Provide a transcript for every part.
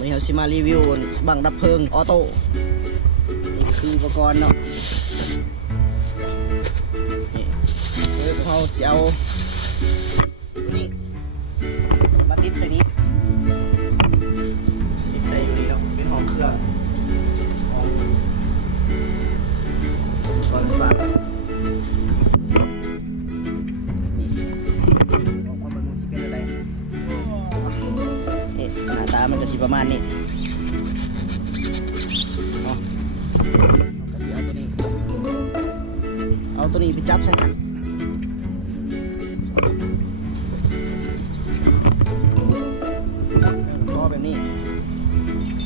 วันนี้เราสิมารีวิวบังดับเพลิงออโต้นี่คืออุปกรณ์เนาะนี่คือเราจะเอาตัวนี้มาติดใส่นี้ติดใส่อยู่นี่เนาะเป็นห้องเครื่องของอุปกรณ์ไฟฟ้านี่ออกมาเบิ่งมันจะเป็นอะไรนี่หน้าตามันก็สิประมาณนี้เอาตัวนี้ไปจับใส่กันก็แบบนี้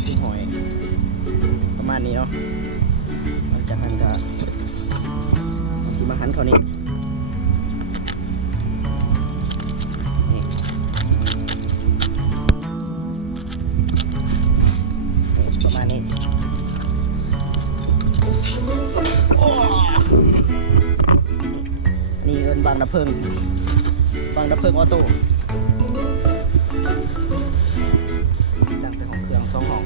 คือหอยประมาณนี้เนาะหลังจากนั้นก็มันจะมาหันเขานี่ประมาณนี้นี่เอิ้นบังดับเพลิงออโต้จังใส่ของเครื่อง2ห้อง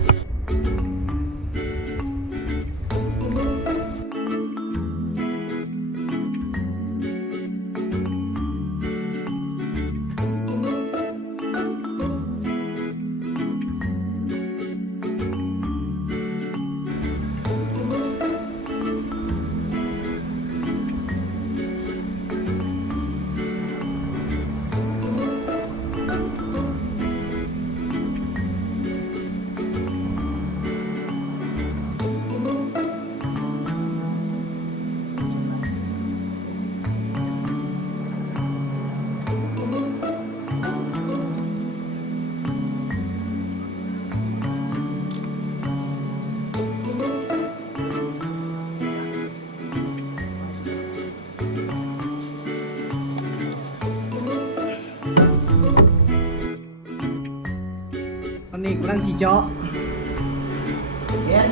ตอนนี้กำลังสีเจาะเฮ็ด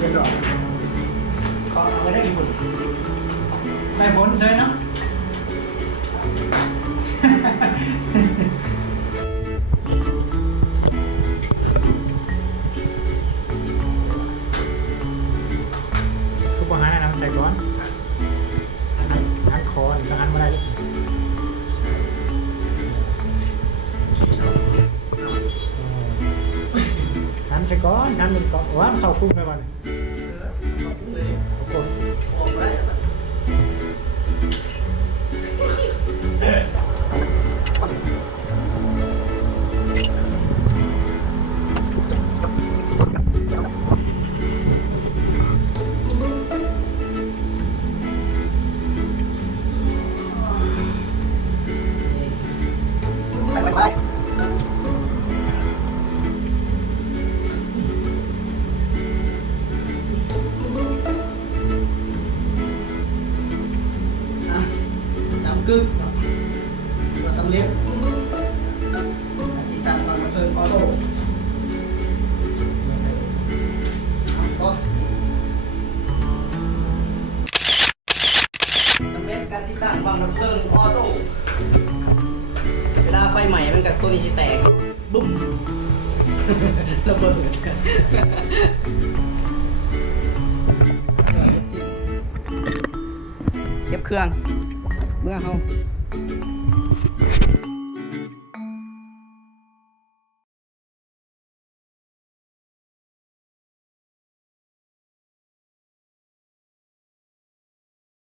เรียบร้อย ขอเอาไว้ได้กี่ผลได้ผลใช่เนาะ คือบอกงั้นนะใส่ก่อนหันคอจะหันมาได้เลยหันใส่ก่อนหันเป็นก่อนว่าเข้าคุ้มเลยวัน ออกได้ไปกึ๊กก็สำเร็จติดตั้งบังดับเพลิงออโต้สำเร็จการติดตั้งบังดับเพลิงออโต้เวลาไฟใหม่มันกับตัวนี้สิแตกบุ้มระเบิดกันเก็บเครื่องเมื่อเขา